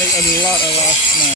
make a lot of us.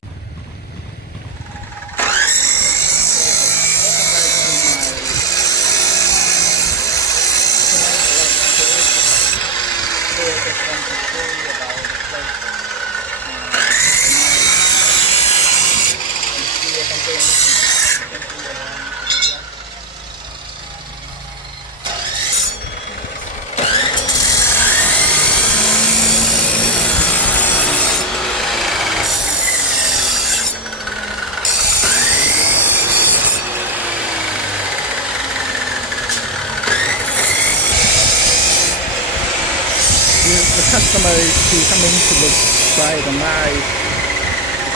The customer is coming to look try the knife.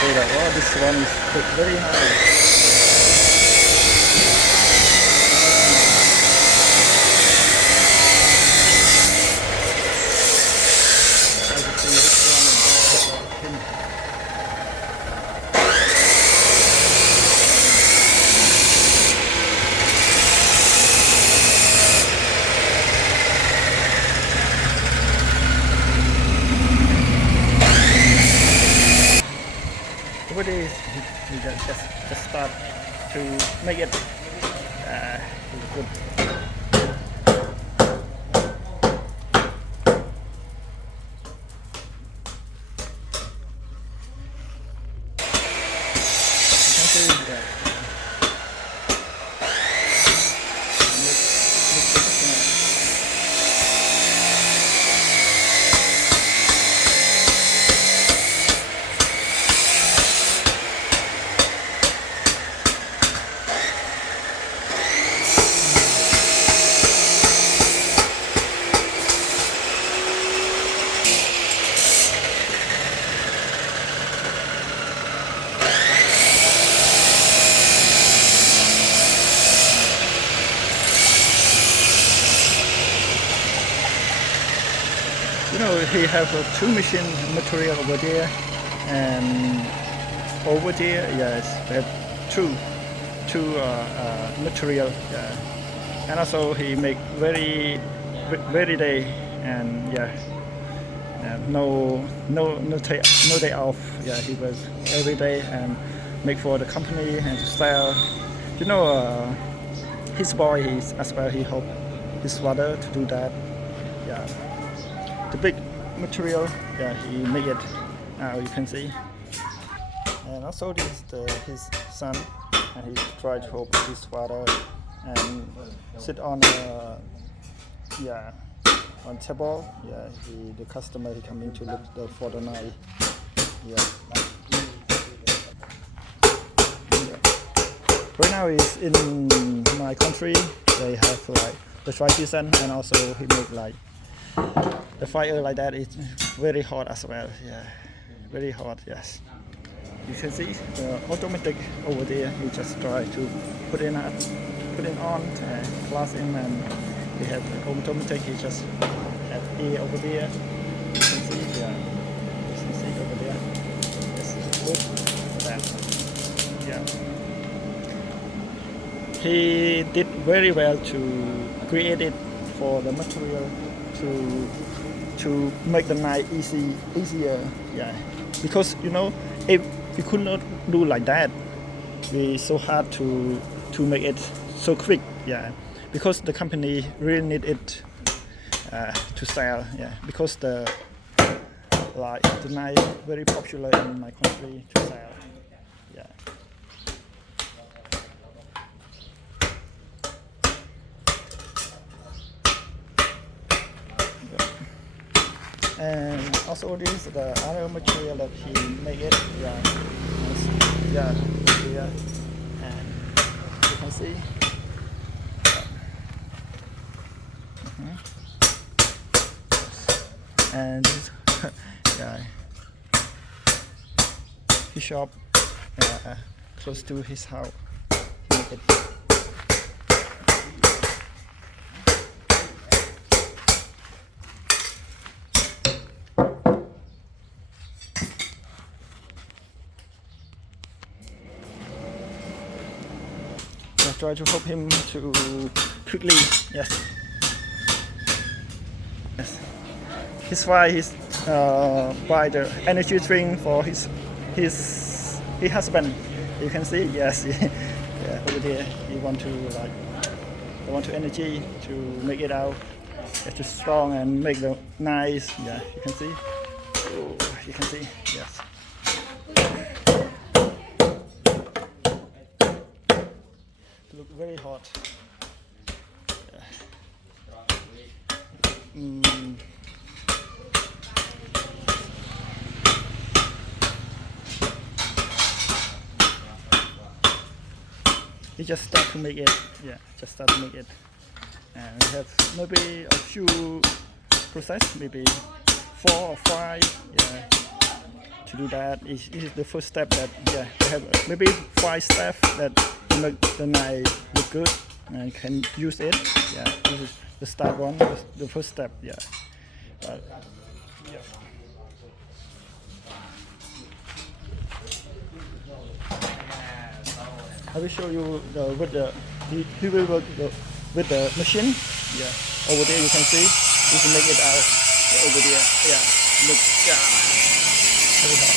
Say that, oh, this one is very nice. What is he just start to make it good. You know, he have two machine material over there, and over there, yes, we have two material, yeah. And also he make very day, and yeah, no day off. Yeah, he was every day and make for the company and to sell. You know, his boy, he's as well. He help his father to do that. Yeah. The big material, yeah, he made it. Now you can see. And also this is his son, and he tried to help his father and sit on on table. Yeah, the customer he coming to look for the knife. Yeah. Right now is in my country. They have like the Artisan, and also he make like. The fire like that is very hot as well. Yeah, very hot. Yes, you can see the automatic over there. He just try to put it on, class in, and we have the automatic. He just have air over there. You can see, yeah, you can see over there. Yes, good for that. Yeah, he did very well to create it for the material to make the knife easier, yeah. Because you know, if we could not do like that, it's so hard to make it so quick, yeah. Because the company really need it to sell, yeah. Because the knife very popular in my country to sell, yeah. And also this is the other material that he made it, yeah, yeah, here, and you can see, and this, yeah, his shop close to his house, he made it. Try to help him to quickly, yes. His wife is buy the energy drink for his husband. You can see, yes, yeah, over there. He want to like, they want to energy to make it out, get too strong and make the nice. Yeah, you can see. Oh, you can see, yes. Look very hot. Yeah. You just start to make it, yeah, just start to make it. And we have maybe a few process, maybe 4 or 5, yeah. To do that is the first step that, yeah, we have maybe 5 steps that make the knife look good and can use it. Yeah, this is the step one, the first step, yeah. But, yeah. I will show you with the he will work with the machine. Yeah, over there you can see you can make it out over there. Yeah, look, yeah, very hot.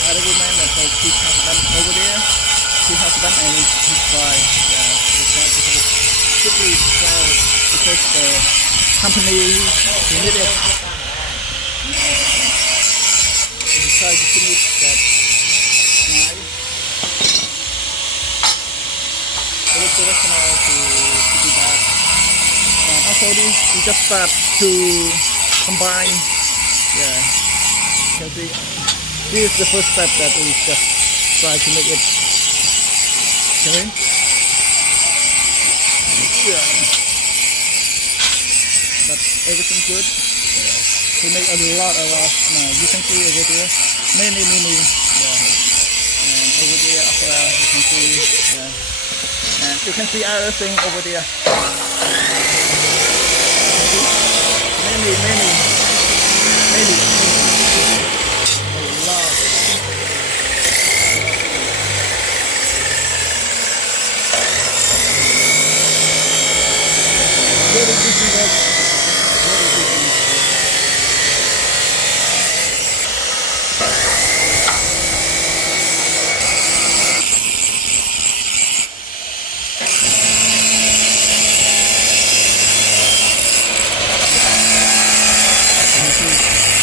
I recommend that for his husband over there, his husband and his wife, yeah, they try to quickly sell because the company need it. They try to finish that knife. It is professional to do that. And also we just start to combine, yeah, you can see. This is the first step that we just try to make it. Okay? Yeah. But everything good. Yeah. We make a lot. Now you can see over there, many. Yeah. And over there as well, you can see. Yeah. And you can see everything over there. Many. Very busy work. Very busy.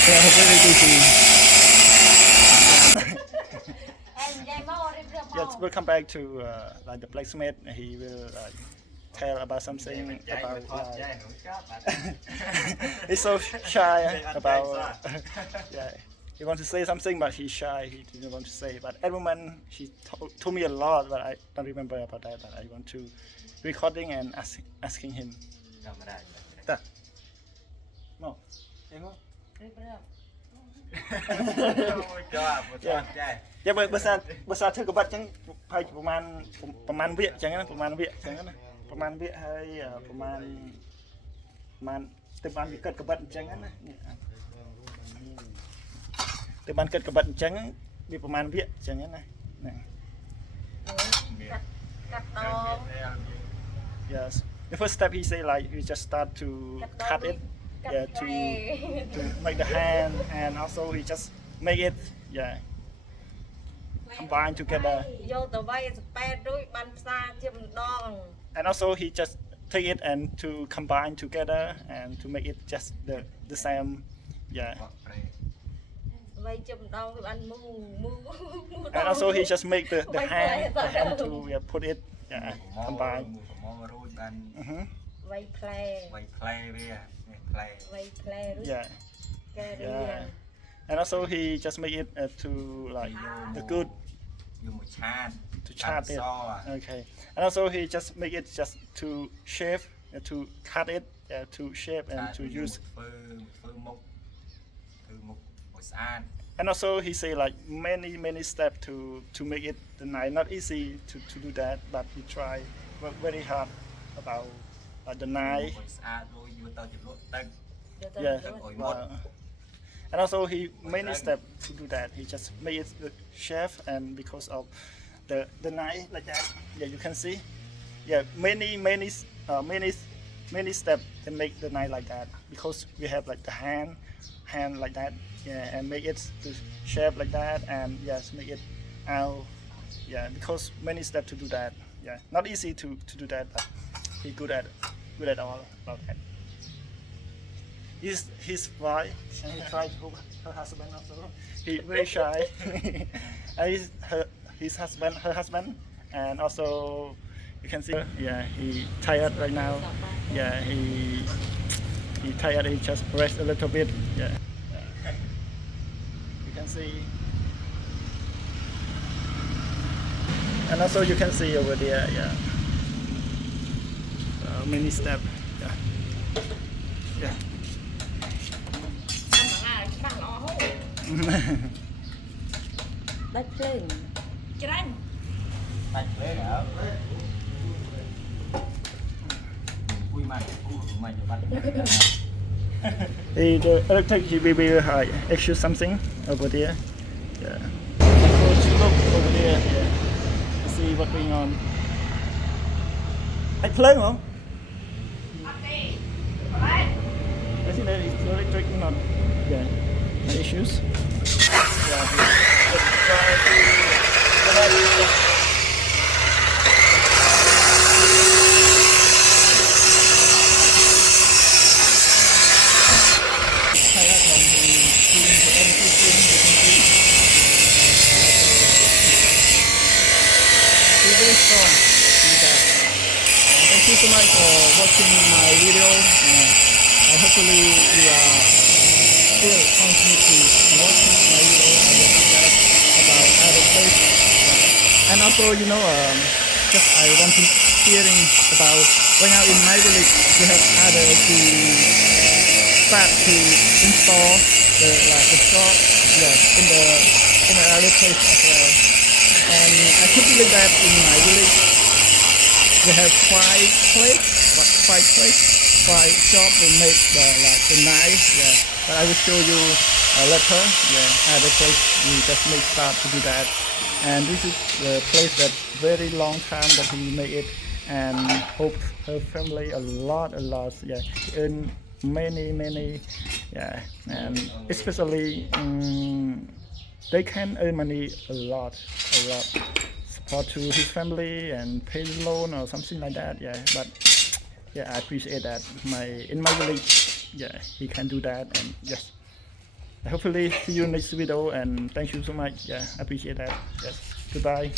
Yeah, very busy. Yes, we'll come back to like the blacksmith. He will tell about something about he's so shy about yeah, he wants to say something but he's shy, he didn't want to say. But at the moment he told me a lot, but I don't remember about that. But I want to recording and asking him. No. Yeah, bữa sau thưa các bạn chẳng phảiประมาณวิchẳngนั้นประมาณวิchẳngนั้นประมาณวิให้ประมาณตึกบ้านวิเกิดกับบัตรจังนั้นนะตึกบ้านเกิดกับบัตรจังมีประมาณวิจังนั้นนะ Yes, the first step he say like you just start to cut it, yeah, to make the hand, and also he just make it, yeah, combine together. And also he just take it and to combine together and to make it just the same, yeah. And also he just make the hand to put it, yeah, combine. Vay play. Vay play với play. Vay play. Yeah. Cái Yeah. And also he just make it to like the good Dùng một chan. to chart it. So Okay. And also he just make it just to shape, to cut it, to shape and to use. Phơ mục một san. And also he say like many steps to make it the knife. Not easy to do that, but he try work very hard about the knife. Một san rồi vừa tao chụp lụa tưng. Yeah. Ôi một. And also he many steps to do that. He just made it the shape, and because of the knife like that. Yeah, you can see. Yeah, many steps to make the knife like that, because we have like the hand like that. Yeah, and make it to shape like that, and yes, make it out. Yeah, because many steps to do that. Yeah, not easy to do that, but he good at all about that. His wife, and he tried her husband also. He very shy. And her husband, and also you can see. Yeah, he tired right now. Yeah, he tired. He just rest a little bit. Yeah. You can see. And also you can see over there. Yeah. Many steps. Yeah. Yeah. Đất play. Chanh. Tạch lấy hả? Ui mày bắt. The electric will be extra something over there. Yeah. So to look over there. Yeah. To see what's going on. Anh play không? Okay. Right. I think that is electric not. Yeah. No issues. Yeah. Let's try to. Very strong. Thank you so much for watching my video. Hopefully you are still continue to watch my video. I will come back about other place. And also, just I want to hearing about right now in my village we have other to start to install the shop, in the other place as well. And I could believe that in my village we have five shop that make the knife. Yeah, but I will show you later. Yeah, other place we just make start to do that. And this is the place that very long time that he made it, and hope her family a lot. Yeah, he earn many. Yeah, and especially. They can earn money a lot, support to his family and pay the loan or something like that. Yeah, but yeah, I appreciate that. In my village, yeah, he can do that, and yes. Hopefully see you next video, and thank you so much. Yeah, I appreciate that. Yes, goodbye.